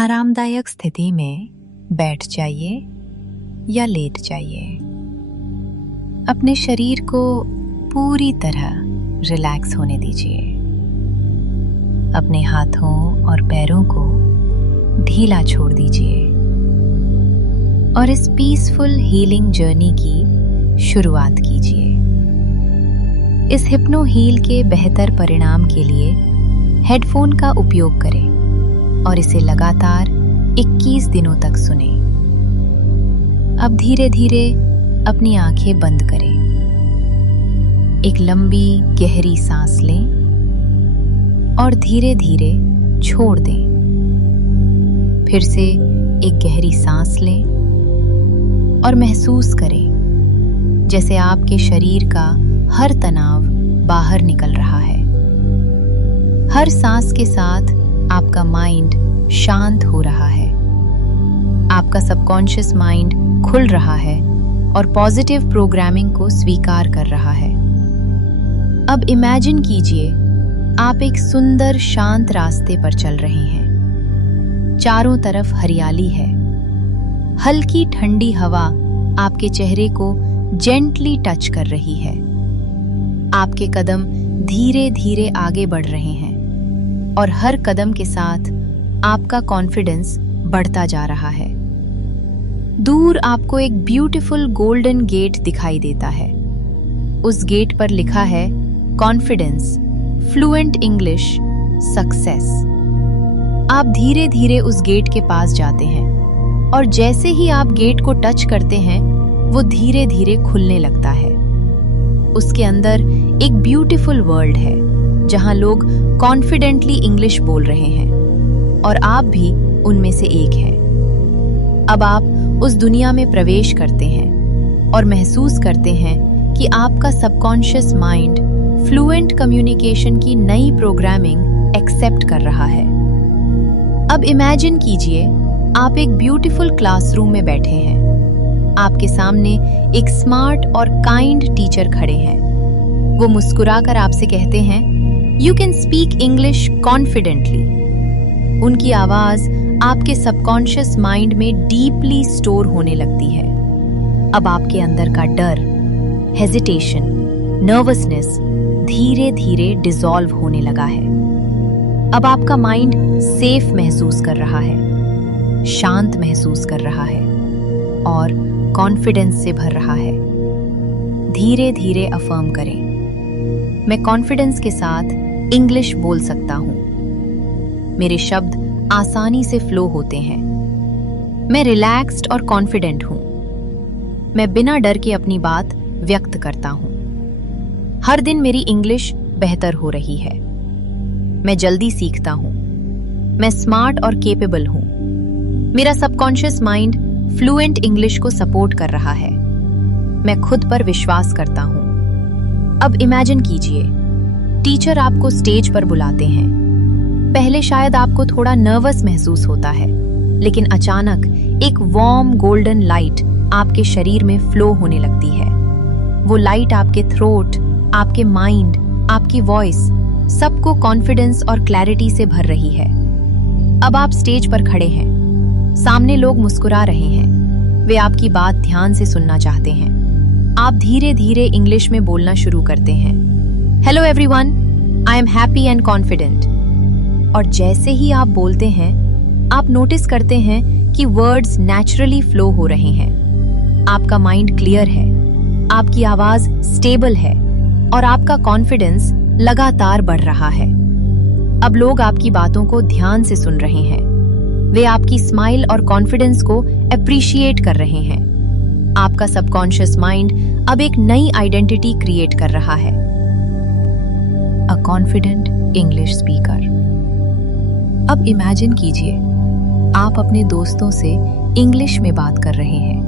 आरामदायक स्थिति में बैठ जाइए या लेट जाइए। अपने शरीर को पूरी तरह रिलैक्स होने दीजिए। अपने हाथों और पैरों को ढीला छोड़ दीजिए और इस पीसफुल हीलिंग जर्नी की शुरुआत कीजिए। इस हिप्नो हील के बेहतर परिणाम के लिए हेडफोन का उपयोग करें और इसे लगातार 21 दिनों तक सुनें। अब धीरे धीरे अपनी आंखें बंद करें। एक लंबी गहरी सांस लें और धीरे धीरे छोड़ दें। फिर से एक गहरी सांस लें और महसूस करें जैसे आपके शरीर का हर तनाव बाहर निकल रहा है। हर सांस के साथ आपका माइंड शांत हो रहा है। आपका सबकॉन्शियस माइंड खुल रहा है और पॉजिटिव प्रोग्रामिंग को स्वीकार कर रहा है। अब इमेजिन कीजिए आप एक सुंदर शांत रास्ते पर चल रहे हैं। चारों तरफ हरियाली है। हल्की ठंडी हवा आपके चेहरे को जेंटली टच कर रही है। आपके कदम धीरे धीरे आगे बढ़ रहे हैं और हर कदम के साथ आपका कॉन्फिडेंस बढ़ता जा रहा है। दूर आपको एक ब्यूटीफुल गोल्डन गेट दिखाई देता है। उस गेट पर लिखा है कॉन्फिडेंस, फ्लुएंट इंग्लिश, सक्सेस। आप धीरे धीरे उस गेट के पास जाते हैं और जैसे ही आप गेट को टच करते हैं वो धीरे धीरे खुलने लगता है। उसके अंदर एक ब्यूटीफुल वर्ल्ड है जहां लोग कॉन्फिडेंटली इंग्लिश बोल रहे हैं और आप भी उनमें से एक हैं। अब आप उस दुनिया में प्रवेश करते हैं और महसूस करते हैं कि आपका सबकॉन्शियस माइंड फ्लुएंट कम्युनिकेशन की नई प्रोग्रामिंग एक्सेप्ट कर रहा है। अब इमेजिन कीजिए आप एक ब्यूटीफुल क्लासरूम में बैठे हैं। आपके सामने एक स्मार्ट और काइंड टीचर खड़े हैं। वो मुस्कुराकर आपसे कहते हैं, you can speak English confidently. उनकी आवाज आपके सबकॉन्शियस माइंड में डीपली स्टोर होने लगती है। अब आपके अंदर का डर, हेजिटेशन, नर्वसनेस धीरे धीरे डिसॉल्व होने लगा है। अब आपका माइंड सेफ महसूस कर रहा है, शांत महसूस कर रहा है और कॉन्फिडेंस से भर रहा है। धीरे धीरे अफर्म करें, मैं कॉन्फिडेंस के साथ इंग्लिश बोल सकता हूं। मेरे शब्द आसानी से फ्लो होते हैं। मैं रिलैक्स्ड और कॉन्फिडेंट हूं। मैं बिना डर के अपनी बात व्यक्त करता हूं। हर दिन मेरी इंग्लिश बेहतर हो रही है। मैं जल्दी सीखता हूं। मैं स्मार्ट और केपेबल हूं। मेरा सबकॉन्शियस माइंड फ्लुएंट इंग्लिश को सपोर्ट कर रहा है। मैं खुद पर विश्वास करता हूं। अब इमेजिन कीजिए टीचर आपको स्टेज पर बुलाते हैं। पहले शायद आपको थोड़ा नर्वस महसूस होता है, लेकिन अचानक एक वार्म गोल्डन लाइट आपके शरीर में फ्लो होने लगती है। वो लाइट आपके थ्रोट, आपके माइंड, आपकी वॉइस सबको कॉन्फिडेंस और क्लैरिटी से भर रही है। अब आप स्टेज पर खड़े हैं। सामने लोग मुस्कुरा रहे हैं। वे आपकी बात ध्यान से सुनना चाहते हैं। आप धीरे धीरे इंग्लिश में बोलना शुरू करते हैं। Hello everyone, I am happy and confident. और जैसे ही आप बोलते हैं, आप नोटिस करते हैं कि वर्ड्स नेचुरली फ्लो हो रहे हैं। आपका माइंड क्लियर है, आपकी आवाज स्टेबल है और आपका कॉन्फिडेंस लगातार बढ़ रहा है। अब लोग आपकी बातों को ध्यान से सुन रहे हैं। वे आपकी स्माइल और कॉन्फिडेंस को अप्रिशिएट कर रहे हैं। आपका सबकॉन्शियस माइंड अब एक नई आइडेंटिटी क्रिएट कर रहा है, अ कॉन्फिडेंट इंग्लिश स्पीकर। अब इमेजिन कीजिए आप अपने दोस्तों से इंग्लिश में बात कर रहे हैं।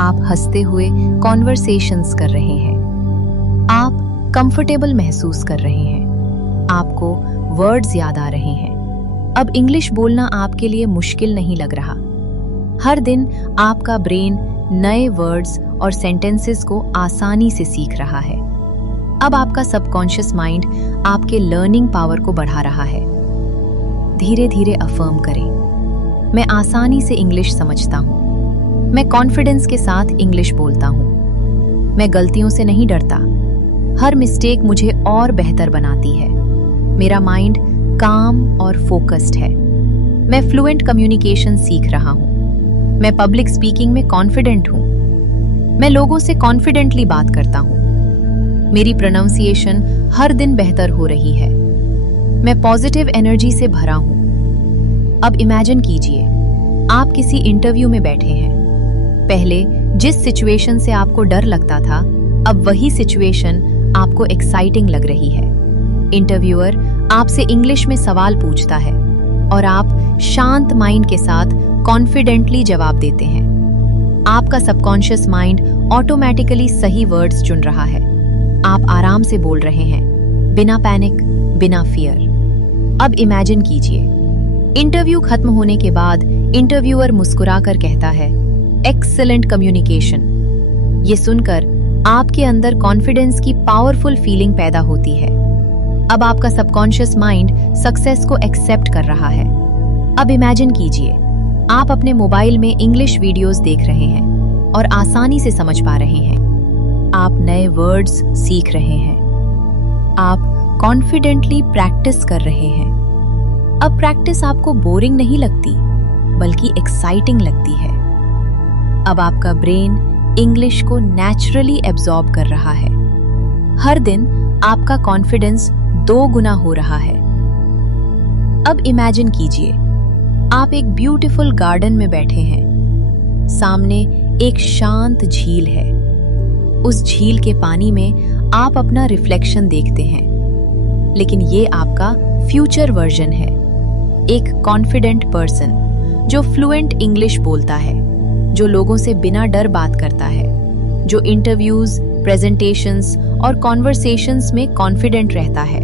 आप हंसते हुए कॉन्वर्सेशंस कर रहे हैं। आप कंफर्टेबल महसूस कर रहे हैं। आपको वर्ड्स याद आ रहे हैं। अब इंग्लिश बोलना आपके लिए मुश्किल नहीं लग रहा। हर दिन आपका ब्रेन नए वर्ड्स और सेंटेंसेस को आसानी से सीख रहा है। अब आपका सबकॉन्शियस माइंड आपके लर्निंग पावर को बढ़ा रहा है। धीरे धीरे अफर्म करें, मैं आसानी से इंग्लिश समझता हूँ। मैं कॉन्फिडेंस के साथ इंग्लिश बोलता हूँ। मैं गलतियों से नहीं डरता। हर मिस्टेक मुझे और बेहतर बनाती है। मेरा माइंड काम और फोकस्ड है। मैं फ्लुएंट कम्युनिकेशन सीख रहा हूँ। मैं पब्लिक स्पीकिंग में कॉन्फिडेंट हूँ। मैं लोगों से कॉन्फिडेंटली बात करता हूँ। मेरी प्रोनाउंसिएशन हर दिन बेहतर हो रही है। मैं पॉजिटिव एनर्जी से भरा हूँ। अब इमेजिन कीजिए, आप किसी इंटरव्यू में बैठे हैं। पहले जिस सिचुएशन से आपको डर लगता था, अब वही सिचुएशन आपको एक्साइटिंग लग रही है। इंटरव्यूअर आपसे इंग्लिश में सवाल पूछता है और आप शांत माइंड के साथ कॉन्फिडेंटली जवाब देते हैं। आपका सबकॉन्शियस माइंड ऑटोमेटिकली सही वर्ड्स चुन रहा है। आप आराम से बोल रहे हैं, बिना पैनिक, बिना फियर। अब इमेजिन कीजिए, इंटरव्यू खत्म होने के बाद इंटरव्यूअर मुस्कुराकर कहता है, एक्सीलेंट कम्युनिकेशन। ये सुनकर आपके अंदर कॉन्फिडेंस की पावरफुल फीलिंग पैदा होती है। अब आपका सबकॉन्शियस माइंड सक्सेस को एक्सेप्ट कर रहा है। अब इमेजिन कीजिए, आप अपने मोबाइल में इंग्लिश वीडियोस देख रहे हैं और आसानी से समझ पा रहे हैं। आप नए वर्ड्स सीख रहे हैं। आप कॉन्फिडेंटली प्रैक्टिस कर रहे हैं। अब प्रैक्टिस आपको बोरिंग नहीं लगती, बल्कि एक्साइटिंग लगती है। अब आपका ब्रेन इंग्लिश को नेचुरली एब्जॉर्ब कर रहा है। हर दिन आपका कॉन्फिडेंस 2 गुना हो रहा है। अब इमेजिन कीजिए, आप एक ब्यूटीफुल गार्डन में बैठे हैं। सामने एक शांत झील है। उस झील के पानी में आप अपना रिफ्लेक्शन देखते हैं, लेकिन ये आपका फ्यूचर वर्जन है। एक कॉन्फिडेंट पर्सन जो फ्लुएंट इंग्लिश बोलता है, जो लोगों से बिना डर बात करता है, जो इंटरव्यूज, प्रेजेंटेशंस और कॉन्वर्सेशंस में कॉन्फिडेंट रहता है।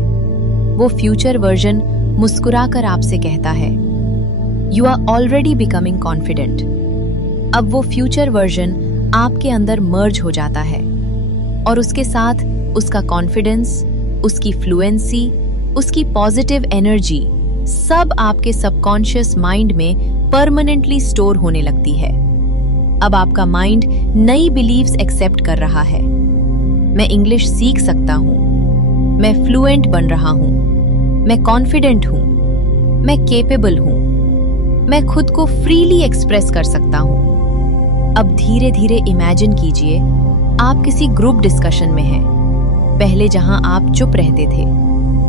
वो फ्यूचर वर्जन मुस्कुराकर आपसे कहता है, you are already becoming confident. अब वो फ्यूचर वर्जन आपके अंदर मर्ज हो जाता है और उसके साथ उसका कॉन्फिडेंस, उसकी फ्लुएंसी, उसकी पॉजिटिव एनर्जी सब आपके सबकॉन्शियस माइंड में परमानेंटली स्टोर होने लगती है। अब आपका माइंड नई बिलीव्स एक्सेप्ट कर रहा है। मैं इंग्लिश सीख सकता हूँ। मैं फ्लुएंट बन रहा हूँ। मैं कॉन्फिडेंट हूँ। मैं केपेबल हूँ। मैं खुद को फ्रीली एक्सप्रेस कर सकता हूँ। अब धीरे धीरे इमेजिन कीजिए, आप किसी ग्रुप डिस्कशन में हैं। पहले जहां आप चुप रहते थे,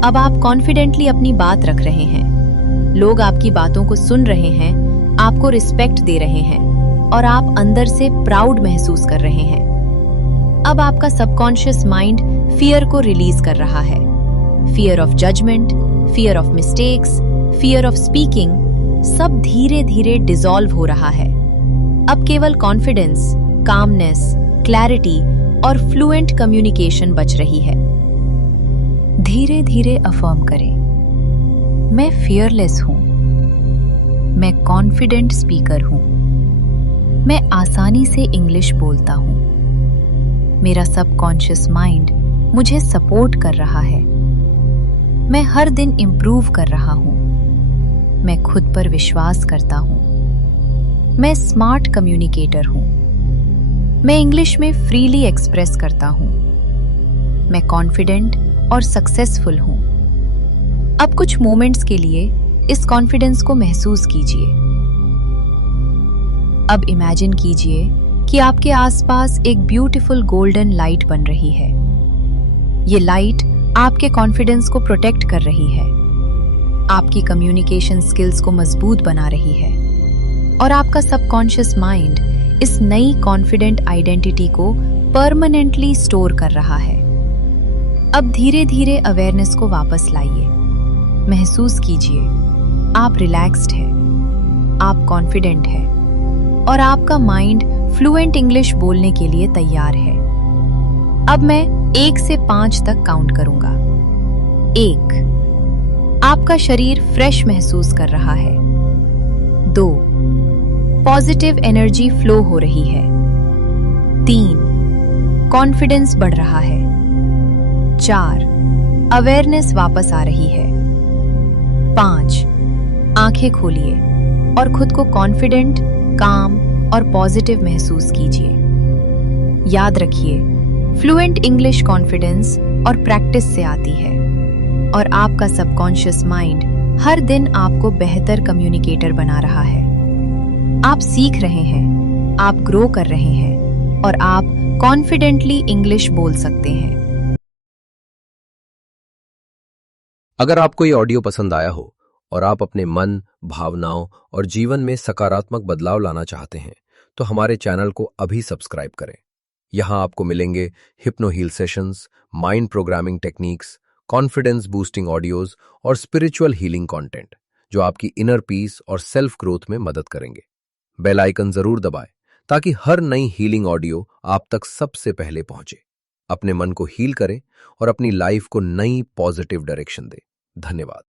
अब आप कॉन्फिडेंटली अपनी बात रख रहे हैं। लोग आपकी बातों को सुन रहे हैं, आपको रिस्पेक्ट दे रहे हैं और आप अंदर से प्राउड महसूस कर रहे हैं। अब आपका सबकॉन्शियस माइंड फियर को रिलीज कर रहा है। Fear of judgement, fear of mistakes, fear of speaking सब धीरे धीरे डिसॉल्व हो रहा है। अब केवल कॉन्फिडेंस, कामनेस, क्लैरिटी और फ्लुएंट कम्युनिकेशन बच रही है। धीरे धीरे अफर्म करें, मैं फियरलेस हूं। मैं कॉन्फिडेंट स्पीकर हूं। मैं आसानी से इंग्लिश बोलता हूं। मेरा सबकॉन्शियस माइंड मुझे सपोर्ट कर रहा है। मैं हर दिन इम्प्रूव कर रहा हूं। मैं खुद पर विश्वास करता हूं। मैं स्मार्ट कम्युनिकेटर हूं। मैं इंग्लिश में फ्रीली एक्सप्रेस करता हूं। मैं कॉन्फिडेंट और सक्सेसफुल हूं। अब कुछ मोमेंट्स के लिए इस कॉन्फिडेंस को महसूस कीजिए। अब इमेजिन कीजिए कि आपके आसपास एक ब्यूटीफुल गोल्डन लाइट बन रही है। ये लाइट आपके कॉन्फिडेंस को प्रोटेक्ट कर रही है, आपकी कम्युनिकेशन स्किल्स को मजबूत बना रही है और आपका सबकॉन्शियस माइंड इस नई कॉन्फिडेंट आइडेंटिटी को परमानेंटली स्टोर कर रहा है। अब धीरे धीरे अवेयरनेस को वापस लाइए। महसूस कीजिए, आप रिलैक्स्ड हैं, आप कॉन्फिडेंट हैं और आपका माइंड फ्लुएंट इंग्लिश बोलने के लिए तैयार है। अब मैं 1 से 5 तक काउंट करूंगा। 1, आपका शरीर फ्रेश महसूस कर रहा है। 2, पॉजिटिव एनर्जी फ्लो हो रही है। 3, कॉन्फिडेंस बढ़ रहा है। 4, अवेयरनेस वापस आ रही है। 5, आंखें खोलिए। और खुद को कॉन्फिडेंट, काम और पॉजिटिव महसूस कीजिए। याद रखिए, फ्लुएंट इंग्लिश कॉन्फिडेंस और प्रैक्टिस से आती है और आपका सबकॉन्शियस माइंड हर दिन आपको बेहतर कम्युनिकेटर बना रहा है। आप सीख रहे हैं, आप ग्रो कर रहे हैं और आप कॉन्फिडेंटली इंग्लिश बोल सकते हैं। अगर आपको ये ऑडियो पसंद आया हो और आप अपने मन, भावनाओं और जीवन में सकारात्मक बदलाव लाना चाहते हैं, तो हमारे चैनल को अभी सब्सक्राइब करें। यहाँ आपको मिलेंगे hypno heal sessions, mind programming techniques, confidence boosting audios और स्पिरिचुअल हीलिंग कंटेंट, जो आपकी इनर पीस और सेल्फ ग्रोथ में मदद करेंगे। बेल आइकन जरूर दबाएं ताकि हर नई हीलिंग ऑडियो आप तक सबसे पहले पहुंचे। अपने मन को हील करें और अपनी लाइफ को नई पॉजिटिव डायरेक्शन दें। धन्यवाद।